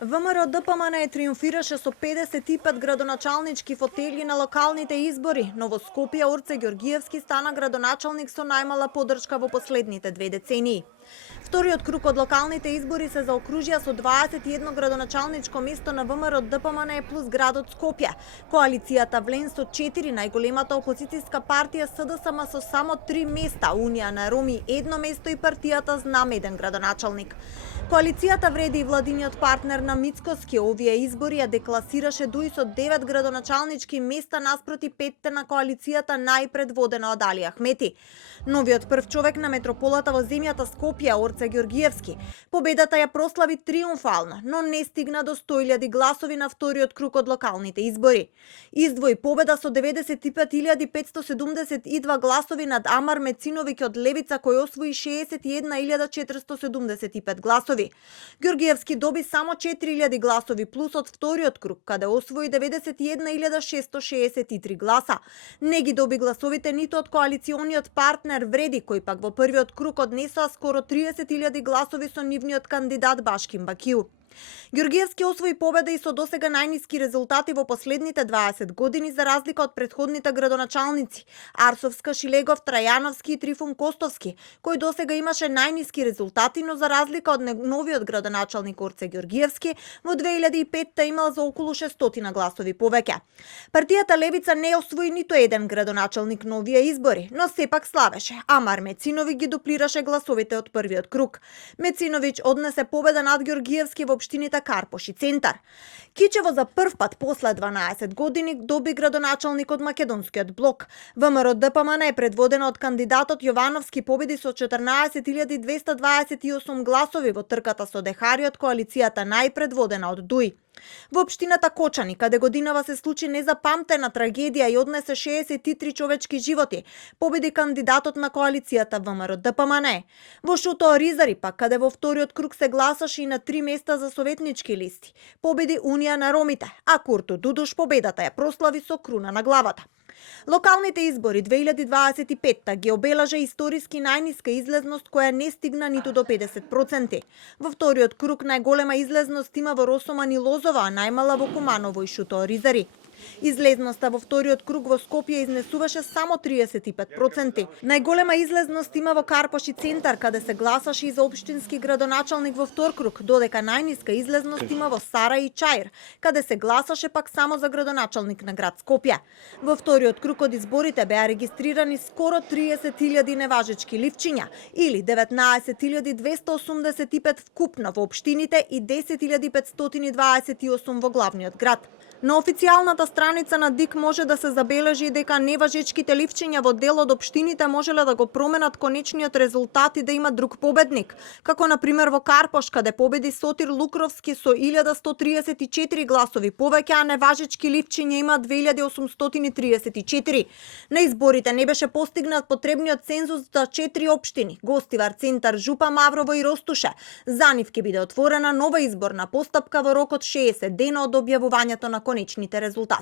ВМРО ДПМН триумфираше со 55 градоначалнички фотели на локалните избори, но во Скопје Орце Ѓорѓиевски стана градоначалник со најмала поддршка во последните 2 децении. Вториот круг од локалните избори се заокружија со 21 градоначалничко место на ВМРО ДПМН плюс градот Скопје. Коалицијата влен со 4, најголемата опозицијска партија СДСМ со само 3 места, Унија на Роми 1 место и партијата Знаме 1 градоначалник. Коалицијата вреди и владиниот партнер на Мицкоски овие избори ја декласираше дуи со 9 градоначалнички места наспроти 5 на коалицијата најпредводена од Али Ахмети. Новиот прв човек на метрополата во земјата Скопје, Орце Ѓорѓиевски, победата ја прослави триумфално, но не стигна до 100.000 гласови на вториот круг од локалните избори. Издвои победа со 95.572 гласови над Амар Мециновиќ од Левица, кој освои 61.475 гласови. Ѓорѓиевски доби само 4.000 гласови плюс од вториот круг, каде освои 91.663 гласа. Не ги доби гласовите ниту од коалициониот партнер Вреди, кој пак во првиот круг однесоа скоро 30.000 гласови со нивниот кандидат Башким Бакију. Ѓорѓиевски освои победа и со досега најниски резултати во последните 20 години за разлика од претходните градоначалници Арсовска, Шилегов, Трајановски и Трифун Костовски, кој досега имаше најниски резултати, но за разлика од новиот градоначалник Орце Ѓорѓиевски во 2005 имал за околу 600 гласови повеќе. Партијата Левица не освои ниту еден градоначалник на овие избори, но сепак славеше. Амар Мециновиќ ги дуплираше гласовите од првиот круг. Мециновиќ однесе победа над Ѓорѓиевски во општините Карпош и Центар. Кичево за прв пат после 12 години доби градоначалник од македонскиот блок. ВМРО ДПМН е предводена од кандидатот Јовановски победи со 14.228 гласови во трката со Дехари од коалицијата најпредводена од ДУИ. Во општината Кочани, каде годинава се случи незапамтена трагедија и однесе 63 човечки животи, победи кандидатот на коалицијата ВМРО ДПМН. Во Шуто Оризари пак, каде во вториот круг се гласаше и на 3 места за советнички листи, победи Унија на Ромите, а Курту Дудуш победата ја прослави со круна на главата. Локалните избори 2025 ги обелажа историски најниска излезност која не стигна ниту до 50%. Во вториот круг најголема излезност има во Росоман и Лозова, а најмала во Куманово и Шуто Оризари. Излезноста во вториот круг во Скопје изнесуваше само 35%. Најголема излезност има во Карпош и Центар, каде се гласаше и за општински градоначалник во втор круг, додека најниска излезност има во Сара и Чаир, каде се гласаше пак само за градоначалник на град Скопје. Во вториот круг од изборите беа регистрирани скоро 30.000 неважечки ливчиња, или 19.285 вкупно во општините и 10.528 во главниот град. На официјалната страница на ДИК може да се забележи дека неважечките ливчиња во дел од општините можеле да го променат конечниот резултат и да има друг победник, како на пример во Карпош, каде победи Сотир Лукровски со 1134 гласови повеќе, а неважечки ливчиња има 2834. На изборите не беше постигнат потребниот цензус за 4 општини: Гостивар, Центар, Жупа, Маврово и Ростуше. За нив ќе биде отворена нова изборна постапка во рок од 60 дена од објавувањето на конечните резултати.